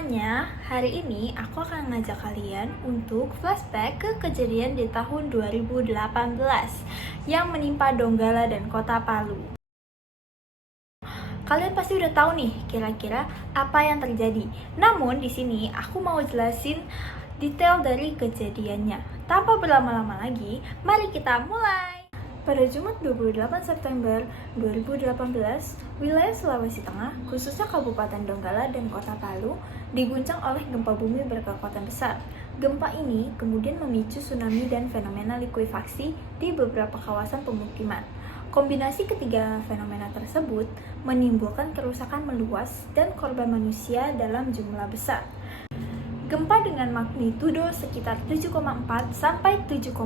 semuanya, hari ini aku akan ngajak kalian untuk flashback ke kejadian di tahun 2018 yang menimpa Donggala dan kota Palu. Kalian pasti udah tahu nih kira-kira apa yang terjadi. Namun di sini aku mau jelasin detail dari kejadiannya. Tanpa berlama-lama lagi, mari kita mulai. Pada Jumat 28 September 2018, wilayah Sulawesi Tengah, khususnya Kabupaten Donggala dan Kota Palu, diguncang oleh gempa bumi berkekuatan besar. Gempa ini kemudian memicu tsunami dan fenomena likuifaksi di beberapa kawasan pemukiman. Kombinasi ketiga fenomena tersebut menimbulkan kerusakan meluas dan korban manusia dalam jumlah besar. Gempa dengan magnitudo sekitar 7,4 sampai 7,5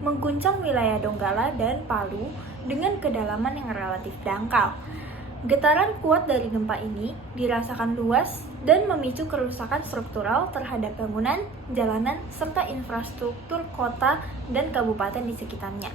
mengguncang wilayah Donggala dan Palu dengan kedalaman yang relatif dangkal. Getaran kuat dari gempa ini dirasakan luas dan memicu kerusakan struktural terhadap bangunan, jalanan, serta infrastruktur kota dan kabupaten di sekitarnya.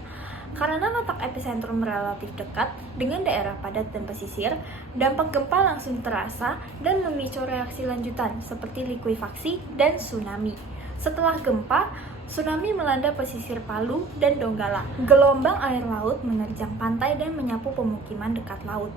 Karena letak epicentrum relatif dekat dengan daerah padat dan pesisir, dampak gempa langsung terasa dan memicu reaksi lanjutan seperti likuifaksi dan tsunami. Setelah gempa, tsunami melanda pesisir Palu dan Donggala. Gelombang air laut menerjang pantai dan menyapu pemukiman dekat laut,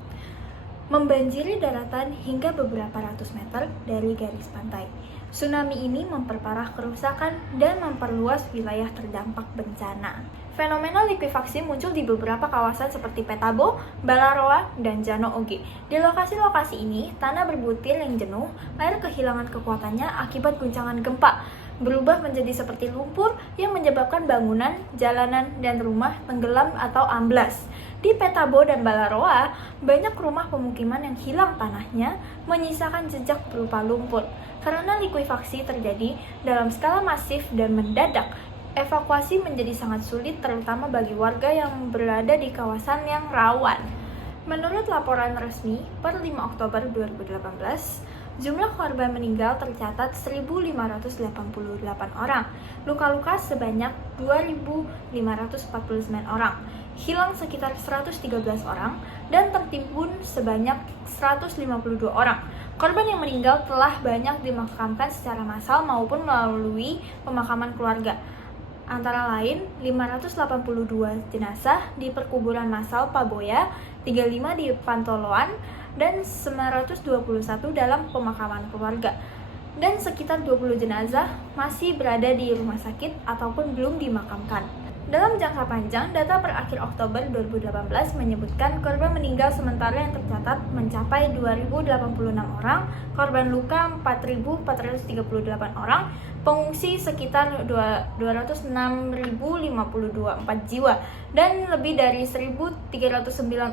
membanjiri daratan hingga beberapa ratus meter dari garis pantai. Tsunami ini memperparah kerusakan dan memperluas wilayah terdampak bencana. Fenomena likuifaksi muncul di beberapa kawasan seperti Petabo, Balaroa, dan Jano Oge. Di lokasi-lokasi ini, tanah berbutir yang jenuh, air kehilangan kekuatannya akibat guncangan gempa, berubah menjadi seperti lumpur yang menyebabkan bangunan, jalanan, dan rumah tenggelam atau amblas. Di Petabo dan Balaroa, banyak rumah pemukiman yang hilang tanahnya, menyisakan jejak berupa lumpur. Karena likuifaksi terjadi dalam skala masif dan mendadak, evakuasi menjadi sangat sulit terutama bagi warga yang berada di kawasan yang rawan. Menurut laporan resmi per 5 Oktober 2018, jumlah korban meninggal tercatat 1.588 orang, luka-luka sebanyak 2.549 orang, hilang sekitar 113 orang, dan tertimbun sebanyak 152 orang. Korban yang meninggal telah banyak dimakamkan secara massal maupun melalui pemakaman keluarga. Antara lain, 582 jenazah di perkuburan massal Paboya, 35 di Pantoloan, dan 921 dalam pemakaman keluarga. Dan sekitar 20 jenazah masih berada di rumah sakit ataupun belum dimakamkan. Dalam jangka panjang, data per akhir Oktober 2018 menyebutkan korban meninggal sementara yang tercatat mencapai 2.086 orang, korban luka 4.438 orang, pengungsi sekitar 206.054 jiwa, dan lebih dari 1.309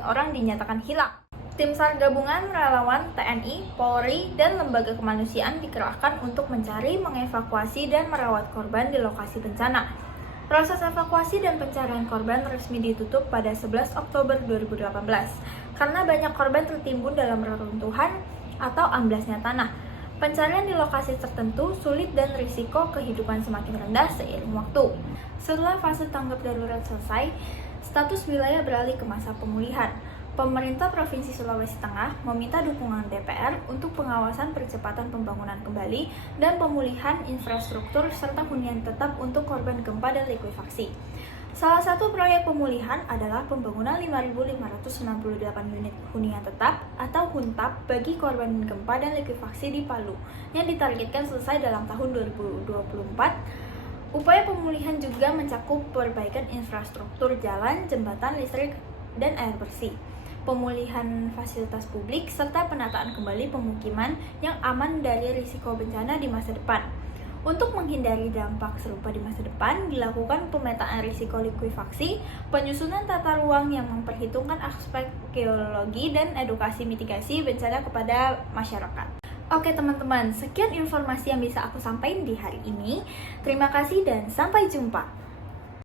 orang dinyatakan hilang. Tim SAR gabungan relawan TNI, Polri, dan lembaga kemanusiaan dikerahkan untuk mencari, mengevakuasi, dan merawat korban di lokasi bencana. Proses evakuasi dan pencarian korban resmi ditutup pada 11 Oktober 2018 karena banyak korban tertimbun dalam reruntuhan atau amblasnya tanah. Pencarian di lokasi tertentu sulit dan risiko kehidupan semakin rendah seiring waktu. Setelah fase tanggap darurat selesai, status wilayah beralih ke masa pemulihan. Pemerintah Provinsi Sulawesi Tengah meminta dukungan DPR untuk pengawasan percepatan pembangunan kembali dan pemulihan infrastruktur serta hunian tetap untuk korban gempa dan likuifaksi. Salah satu proyek pemulihan adalah pembangunan 5.568 unit hunian tetap atau HUNTAP bagi korban gempa dan likuifaksi di Palu yang ditargetkan selesai dalam tahun 2024. Upaya pemulihan juga mencakup perbaikan infrastruktur jalan, jembatan, listrik, dan air bersih, pemulihan fasilitas publik, serta penataan kembali pemukiman yang aman dari risiko bencana di masa depan. Untuk menghindari dampak serupa di masa depan, dilakukan pemetaan risiko likuifaksi, penyusunan tata ruang yang memperhitungkan aspek geologi, dan edukasi mitigasi bencana kepada masyarakat. Oke teman-teman, sekian informasi yang bisa aku sampaikan di hari ini. Terima kasih dan sampai jumpa.